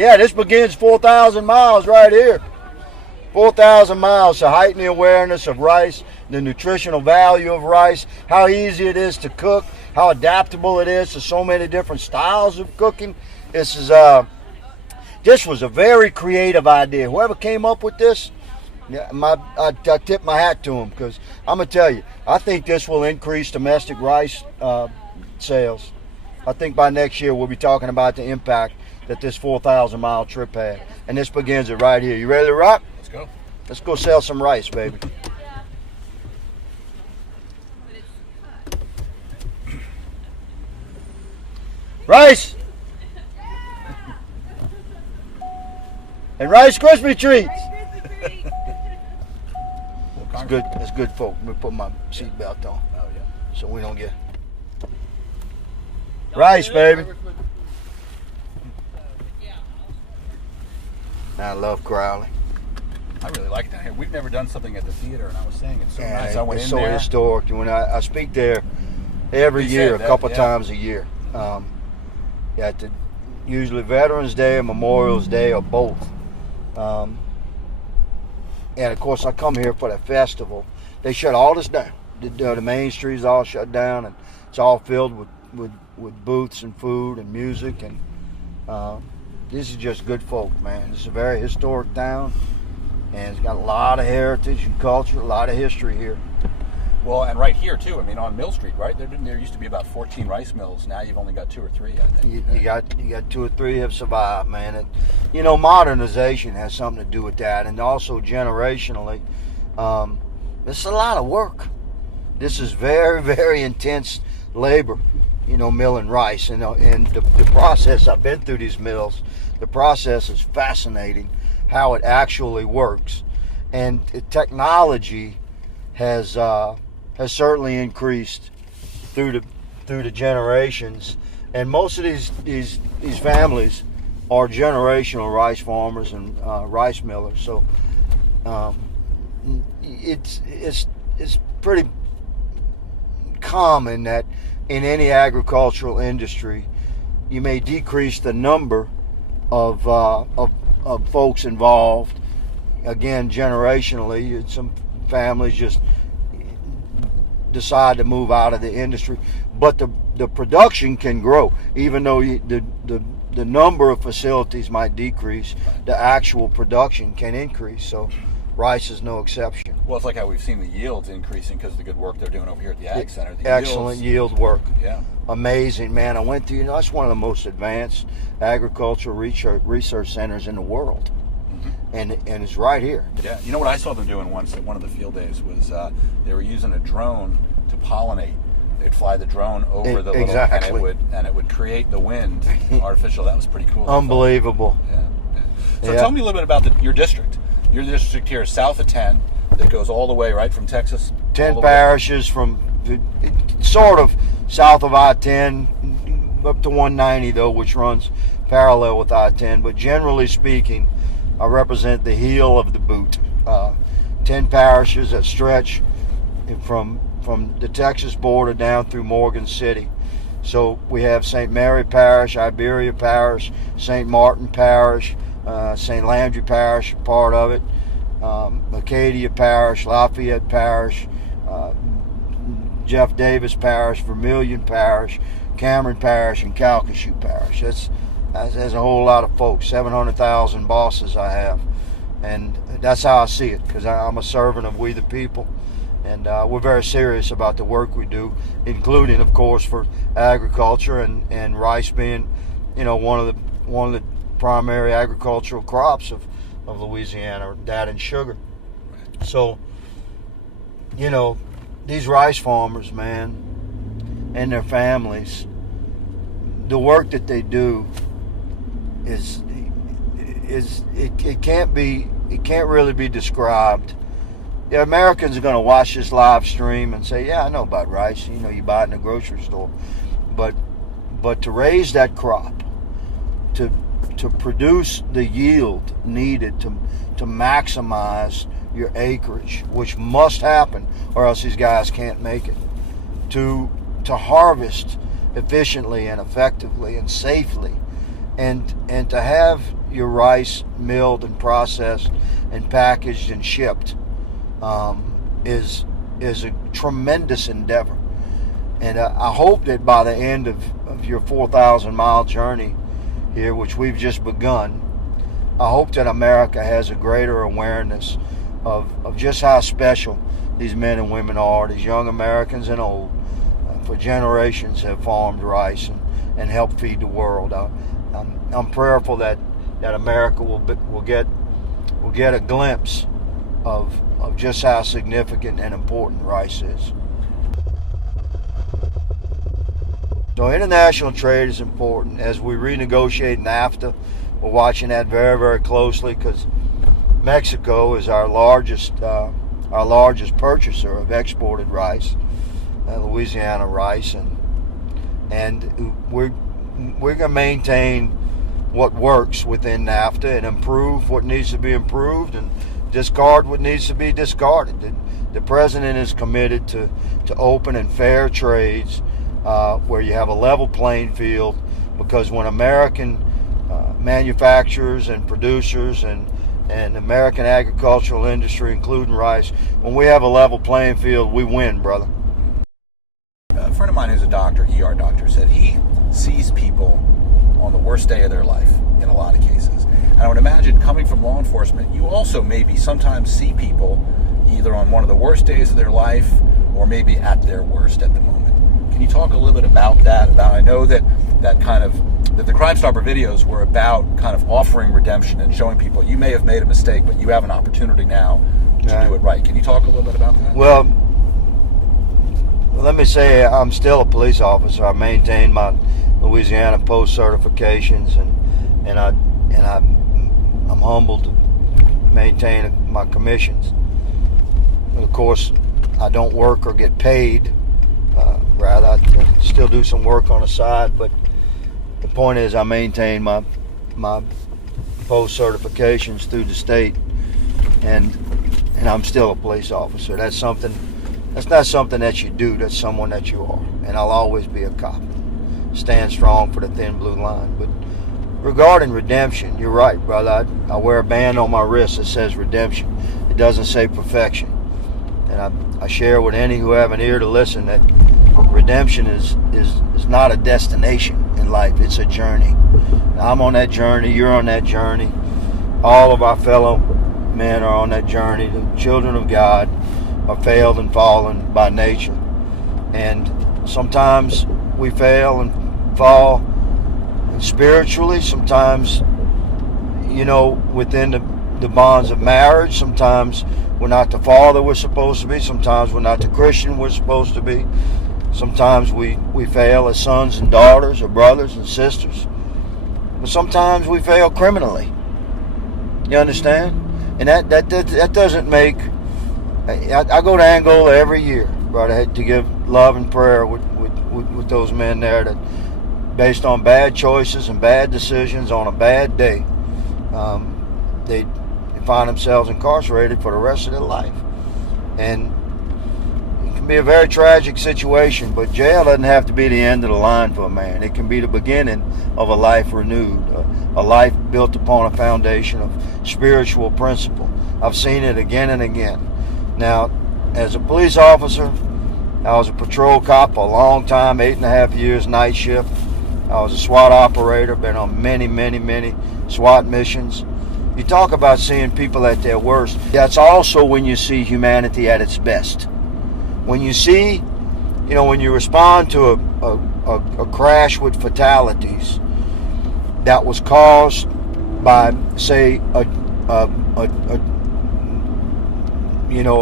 Yeah, this begins 4,000 miles right here. 4,000 miles to heighten the awareness of rice, the nutritional value of rice, how easy it is to cook, how adaptable it is to so many different styles of cooking. This was a very creative idea. Whoever came up with this, I tip my hat to him, because I'm going to tell you, I think this will increase domestic rice sales. I think by next year we'll be talking about the impact that this 4,000-mile trip had. And this begins it right here. You ready to rock? Let's go. Let's go sell some rice, baby. Rice! And Rice Krispie treats! It's good. It's good, folk. Let me put my seatbelt on. Oh, yeah. So we don't get rice, baby. I love Crowley. I really like it down here. We've never done something at the theater, and I was saying it's so nice. I went it's in so there. historic. When I speak there every year, a couple times a year. Usually Veterans Day and Memorial's Day, or both. And of course, I come here for the festival. They shut all this down. The main street is all shut down, and it's all filled with booths and food and music. And this is just good folk, man. This is a very historic town, and it's got a lot of heritage and culture, a lot of history here. Well, and right here too. I mean, on Mill Street, right? There used to be about 14 rice mills. Now you've only got 2 or 3. I think. You got 2 or 3 have survived, man. Modernization has something to do with that, and also generationally, it's a lot of work. This is very, very intense labor, milling rice, and the process. I've been through these mills. The process is fascinating, how it actually works, and technology has certainly increased through the generations, and most of these families are generational rice farmers and rice millers. So it's pretty common that in any agricultural industry you may decrease the number of folks involved. Again, generationally, some families just decide to move out of the industry, but the production can grow. Even though the number of facilities might decrease, the actual production can increase. So rice is no exception. Well, it's like how we've seen the yields increasing because of the good work they're doing over here at the Ag Center. Excellent yield work. Yeah. Amazing, man. I went through, that's one of the most advanced agricultural research centers in the world. And it's right here. Yeah, you know what I saw them doing once at one of the field days was they were using a drone to pollinate. They'd fly the drone over the little, and it would create the wind artificial. That was pretty cool. Unbelievable. Yeah. So tell me a little bit about your district. Your district here is south of 10. That goes all the way right from Texas. 10 parishes from sort of south of I-10 up to 190 though, which runs parallel with I-10. But generally speaking, I represent the heel of the boot. 10 parishes that stretch from the Texas border down through Morgan City. So we have St. Mary Parish, Iberia Parish, St. Martin Parish, St. Landry Parish, part of it, Acadia Parish, Lafayette Parish, Jeff Davis Parish, Vermilion Parish, Cameron Parish, and Calcasieu Parish. That's a whole lot of folks, 700,000 bosses I have. And that's how I see it, because I'm a servant of we the people. And we're very serious about the work we do, including, of course, for agriculture and rice being, one of the primary agricultural crops of Louisiana, that and sugar. So, these rice farmers, man, and their families, the work that they do it can't really be described. The Americans are going to watch this live stream and say, yeah, I know about rice. You buy it in the grocery store. But to raise that crop, to produce the yield needed to maximize your acreage, which must happen or else these guys can't make it, to harvest efficiently and effectively and safely, and to have your rice milled and processed and packaged and shipped is a tremendous endeavor. And I hope that by the end of your 4,000-mile journey here, which we've just begun, I hope that America has a greater awareness of just how special these men and women are, these young Americans and old, for generations have farmed rice and helped feed the world. I'm prayerful that America will get a glimpse of just how significant and important rice is. So international trade is important. As we renegotiate NAFTA, we're watching that very, very closely, because Mexico is our largest purchaser of exported rice, Louisiana rice, and we're going to maintain what works within NAFTA and improve what needs to be improved and discard what needs to be discarded. The president is committed to open and fair trades where you have a level playing field, because when American manufacturers and producers and American agricultural industry, including rice, when we have a level playing field, we win, brother. A friend of mine who's a doctor, ER doctor, said he sees people on the worst day of their life in a lot of cases. And I would imagine, coming from law enforcement, you also maybe sometimes see people either on one of the worst days of their life or maybe at their worst at the moment. Can you talk a little bit about that? I know that the Crime Stopper videos were about kind of offering redemption and showing people you may have made a mistake, but you have an opportunity now to do it right. Can you talk a little bit about that? Well, let me say I'm still a police officer. I maintain my Louisiana post certifications, and I'm humbled to maintain my commissions. And of course, I don't work or get paid. Rather, I still do some work on the side, but the point is I maintain my post certifications through the state, and I'm still a police officer. That's not something that you do, that's someone that you are. And I'll always be a cop. Stand strong for the thin blue line. But regarding redemption, you're right, brother. I wear a band on my wrist that says redemption. It doesn't say perfection. And I share with any who have an ear to listen that redemption is not a destination in life. It's a journey. I'm on that journey. You're on that journey. All of our fellow men are on that journey. The children of God are failed and fallen by nature. And sometimes we fail and fall spiritually. Sometimes, within the bonds of marriage. Sometimes we're not the father we're supposed to be. Sometimes we're not the Christian we're supposed to be. Sometimes we fail as sons and daughters or brothers and sisters. But sometimes we fail criminally. You understand? And that doesn't make... I go to Angola every year, brother, to give love and prayer with those men there that, based on bad choices and bad decisions on a bad day, they find themselves incarcerated for the rest of their life. And it can be a very tragic situation, but jail doesn't have to be the end of the line for a man. It can be the beginning of a life renewed, a life built upon a foundation of spiritual principle. I've seen it again and again. Now, as a police officer, I was a patrol cop for a long time, 8.5 years, night shift. I was a SWAT operator, been on many, many, many SWAT missions. You talk about seeing people at their worst. That's also when you see humanity at its best. When you see, when you respond to a crash with fatalities that was caused by, say, a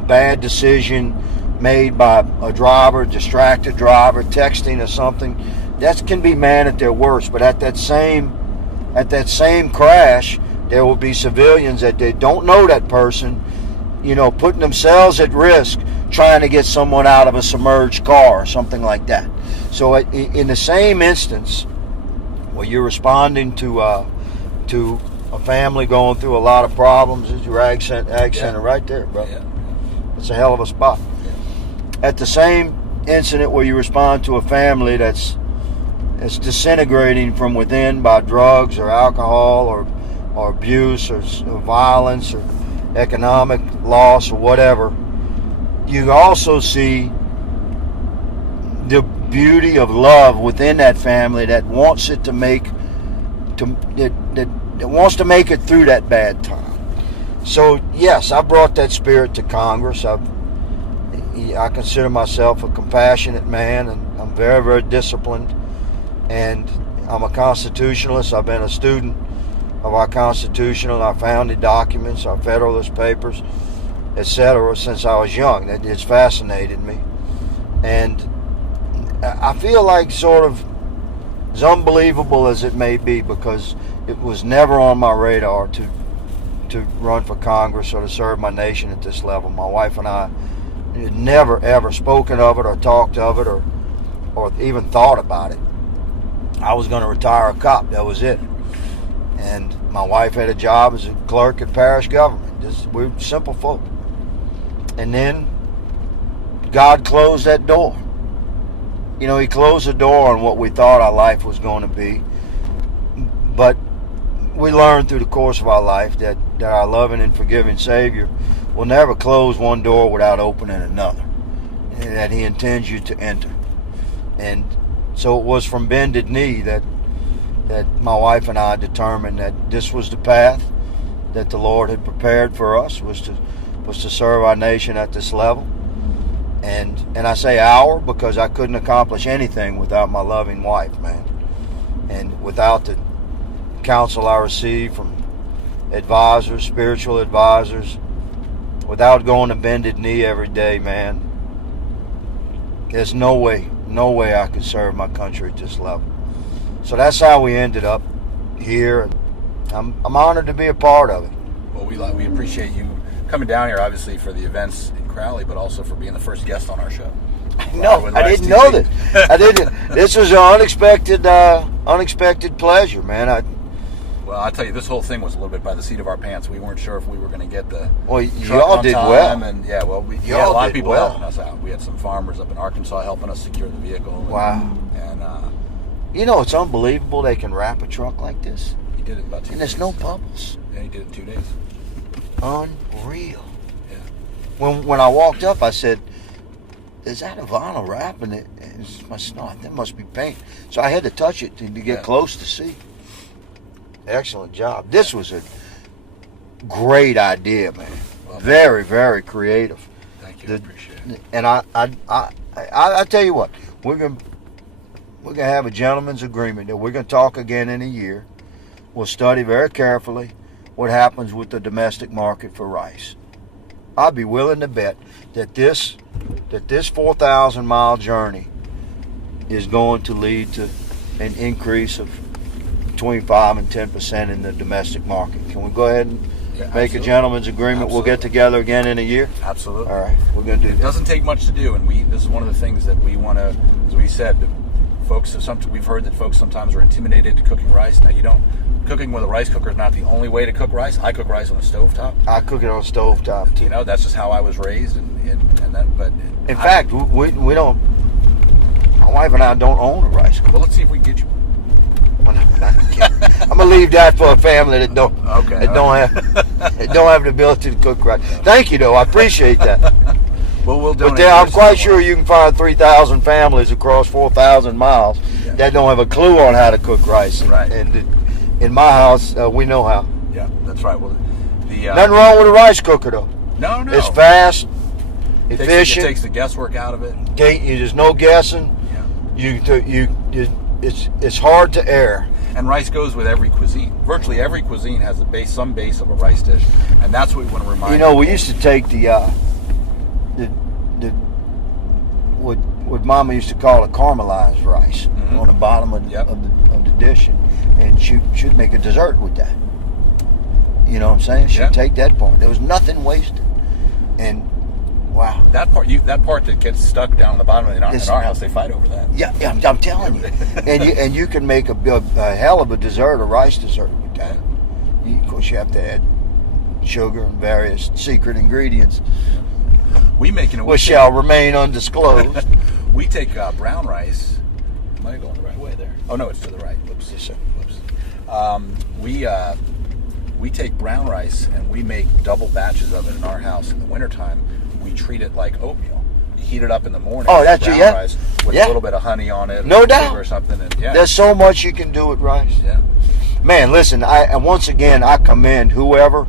bad decision made by a driver, distracted driver, texting or something, that can be man at their worst. But at that same crash, there will be civilians that they don't know that person, putting themselves at risk trying to get someone out of a submerged car or something like that. So in the same instance where you're responding to a family going through a lot of problems, is your ag center right there, bro. Yeah. It's a hell of a spot. Yeah. At the same incident where you respond to a family that's disintegrating from within by drugs or alcohol or or abuse or violence or economic loss or whatever, you also see the beauty of love within that family that wants it to make that wants to make it through that bad time. So yes, I brought that spirit to Congress. I consider myself a compassionate man, and I'm very, very disciplined, and I'm a constitutionalist. I've been a student of our Constitution, our founding documents, our Federalist Papers, etc. since I was young. It's fascinated me, and I feel like, sort of, as unbelievable as it may be, because it was never on my radar to run for Congress or to serve my nation at this level. My wife and I had never ever spoken of it or talked of it or even thought about it. I was going to retire a cop. That was it. And my wife had a job as a clerk at parish government. We're simple folk. And then God closed that door. You know, He closed the door on what we thought our life was going to be. But we learned through the course of our life that our loving and forgiving Savior will never close one door without opening another, and that He intends you to enter. And so it was from bended knee that my wife and I determined that this was the path that the Lord had prepared for us, was to serve our nation at this level. And I say our because I couldn't accomplish anything without my loving wife, man. And without the counsel I received from advisors, spiritual advisors, without going to bended knee every day, man, there's no way I could serve my country at this level. So that's how we ended up here. I'm honored to be a part of it. Well, we appreciate you coming down here, obviously, for the events in Crowley, but also for being the first guest on our show. No, I didn't know that. I didn't. This was an unexpected pleasure, man. Well, I'll tell you, this whole thing was a little bit by the seat of our pants. We weren't sure if we were going to get the y'all did well. And we had a lot of people helping us out. We had some farmers up in Arkansas helping us secure the vehicle. Wow. And you know, it's unbelievable they can wrap a truck like this. He did it in about 2 days. And there's no bubbles. Yeah, he did it in 2 days. Unreal. Yeah. When I walked up, I said, "Is that a vinyl wrap?" And it's not. That must be paint. So I had to touch it to get close to see. Excellent job. This was a great idea, man. Well, very, very creative. Thank you. I appreciate it. And I tell you what, we're gonna have a gentleman's agreement that we're gonna talk again in a year. We'll study very carefully what happens with the domestic market for rice. I'd be willing to bet that this 4,000-mile journey is going to lead to an increase of between 5 and 10% in the domestic market. Can we go ahead and make a gentleman's agreement? Absolutely. We'll get together again in a year? Absolutely. All right, we're going to do that. It doesn't take much to do, and this is one of the things that we want to, as we said, we've heard that folks sometimes are intimidated to cooking rice. Now, cooking with a rice cooker is not the only way to cook rice. I cook rice on a stovetop. I cook it on a stovetop too. You know, that's just how I was raised, in fact, we don't. My wife and I don't own a rice cooker. Well, let's see if we can get you. I'm gonna leave that for a family that don't have the ability to cook rice. Thank you, though. I appreciate that. Well, we'll do. But I'm quite sure you can find 3,000 families across 4,000 miles that don't have a clue on how to cook rice. Right. And in my house, we know how. Yeah, that's right. Well, nothing wrong with a rice cooker, though. No. It's fast, efficient. It takes the guesswork out of it. There's no guessing. Yeah. It's hard to err. And rice goes with every cuisine. Virtually every cuisine has some base of a rice dish, and that's what we want to remind. You know, we used to take what Mama used to call a caramelized rice on the bottom of the dish, and she'd make a dessert with that. You know what I'm saying? She'd take that part. There was nothing wasted, and wow. That part that gets stuck down on the bottom in our house, they fight over that. Yeah, I'm telling you. and you can make a hell of a dessert, a rice dessert with that. Of course, you have to add sugar and various secret ingredients. Which shall remain undisclosed. We take brown rice. Am I going the right way there? Oh no, it's to the right. Whoops. Yes, sir. Whoops. we take brown rice and we make double batches of it in our house. In the wintertime, we treat it like oatmeal. You heat it up in the morning. Oh, that's brown yeah. rice with Yeah. a little bit of honey on it, No or doubt. sugar or something. And yeah, There's so much you can do with rice. yeah. Man, listen, and once again, I commend whoever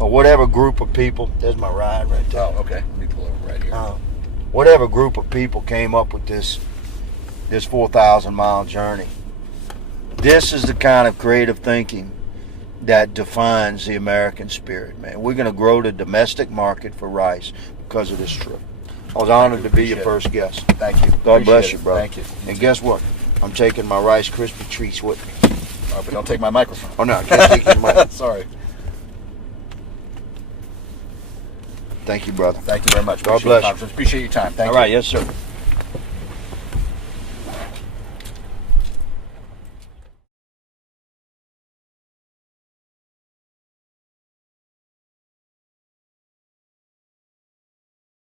or whatever group of people. There's my ride right there. Oh, okay. Let me pull over right here. Whatever group of people came up with this 4,000-mile journey. This is the kind of creative thinking that defines the American spirit, man. We're going to grow the domestic market for rice because of this trip. I was honored to be your first guest. Thank you. God bless Appreciate you, it. brother. Thank you. And guess what? I'm taking my Rice Krispie treats with me. Oh, but don't take my microphone. Oh, no, I can't take your mic. Sorry. Thank you, brother. Thank you very much. God Appreciate bless the conference. Appreciate your time. Thank All you. right, yes, sir.